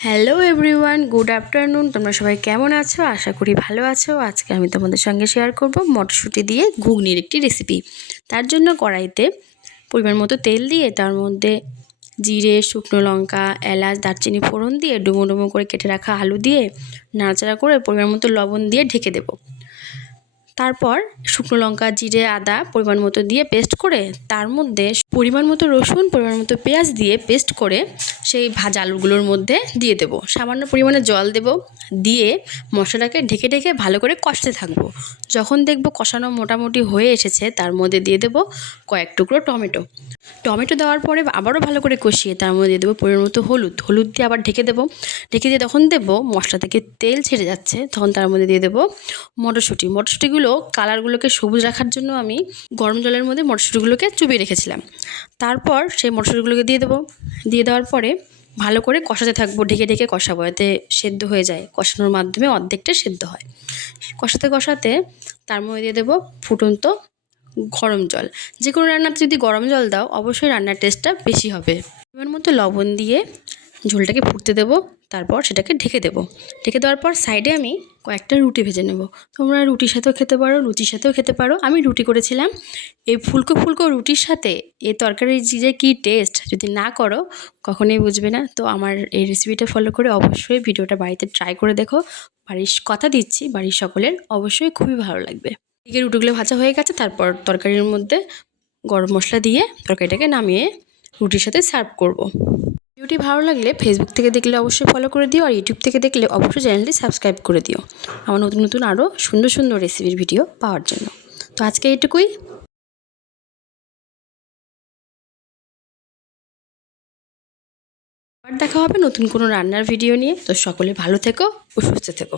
Hello everyone, good afternoon. তোমরা সবাই কেমন আছো? আশা করি ভালো আছো। আজকে আমি তোমাদের সঙ্গে শেয়ার করব মটরশুঁটি দিয়ে ঘুগনির একটি রেসিপি। তার জন্য কড়াইতে পরিমাণ মতো তেল দিয়ে তার মধ্যে জিরে, শুকনো লঙ্কা, এলাচ, দারচিনি ফোড়ন দিয়ে ডুমো ডুমো করে কেটে রাখা আলু দিয়ে নাড়াচাড়া করে পরিমাণ মতো লবণ দিয়ে ঢেকে দেবো। তারপর শুকনো লঙ্কা, জিরে, আদা পরিমাণ মতো দিয়ে পেস্ট করে তার মধ্যে পরিমাণ মতো রসুন, পরিমাণ মতো পেঁয়াজ দিয়ে পেস্ট করে সেই ভাজা আলুগুলোর মধ্যে দিয়ে দেবো। সামান্য পরিমাণে জল দেব, দিয়ে মশলাটাকে ঢেকে ঢেকে ভালো করে কষতে থাকবো। যখন দেখবো কষানো মোটামুটি হয়ে এসেছে তার মধ্যে দিয়ে দেবো কয়েক টুকরো টমেটো দেওয়ার পরে আবারও ভালো করে কষিয়ে তার মধ্যে দিয়ে দেবো পরিমাণ মতো হলুদ দিয়ে আবার ঢেকে দিয়ে তখন দেবো মশলা থেকে তেল ছেড়ে যাচ্ছে, তখন তার মধ্যে দিয়ে দেবো মটরশুঁটিগুলো কালারগুলোকে সবুজ রাখার জন্য আমি গরম জলের মধ্যে মটরশুঁটিগুলোকে চুবিয়ে রেখেছিলাম। তারপর সেই মটরশুঁটিগুলোকে দিয়ে দেবো। দিয়ে দেওয়ার পরে ভালো করে কষাতে থাকবো, ঢেকে ঢেকে কষাবো, এতে সেদ্ধ হয়ে যায়। কষানোর মাধ্যমে অর্ধেকটা সেদ্ধ হয়। কষাতে কষাতে তার মধ্যে দিয়ে দেবো ফুটন্ত গরম জল। যে কোনো রান্নাতে যদি গরম জল দাও অবশ্যই রান্নার টেস্টটা বেশি হবে। পরিমাণ মতো লবণ দিয়ে ঝোলটাকে ফুটতে দেবো। তারপর সেটাকে ঢেকে দেবো। ঢেকে দেওয়ার পর সাইডে আমি কয়েকটা রুটি ভেজে নেব। তোমরা রুটির সাথেও খেতে পারো, লুচির সাথেও খেতে পারো। আমি রুটি করেছিলাম। এই ফুলকো ফুলকো রুটির সাথে এই তরকারির যে কী টেস্ট, যদি না করো কখনোই বুঝবে না। তো আমার এই রেসিপিটা ফলো করে অবশ্যই ভিডিওটা বাড়িতে ট্রাই করে দেখো। বাড়ির কথা দিচ্ছি, বাড়ির সকলের অবশ্যই খুবই ভালো লাগবে। এদিকে রুটিগুলো ভাজা হয়ে গেছে। তারপর তরকারির মধ্যে গরম মশলা দিয়ে তরকারিটাকে নামিয়ে রুটির সাথে সার্ভ করব। ভিডিওটি ভালো লাগলে ফেসবুক থেকে দেখলে অবশ্যই ফলো করে দিও, আর ইউটিউব থেকে দেখলে অবশ্যই চ্যানেলটি সাবস্ক্রাইব করে দিও আমার নতুন নতুন আরও সুন্দর সুন্দর রেসিপির ভিডিও পাওয়ার জন্য। তো আজকে এটুকুই। আবার দেখা হবে নতুন কোনো রান্নার ভিডিও নিয়ে। তো সকলে ভালো থেকো ও সুস্থ থেকো।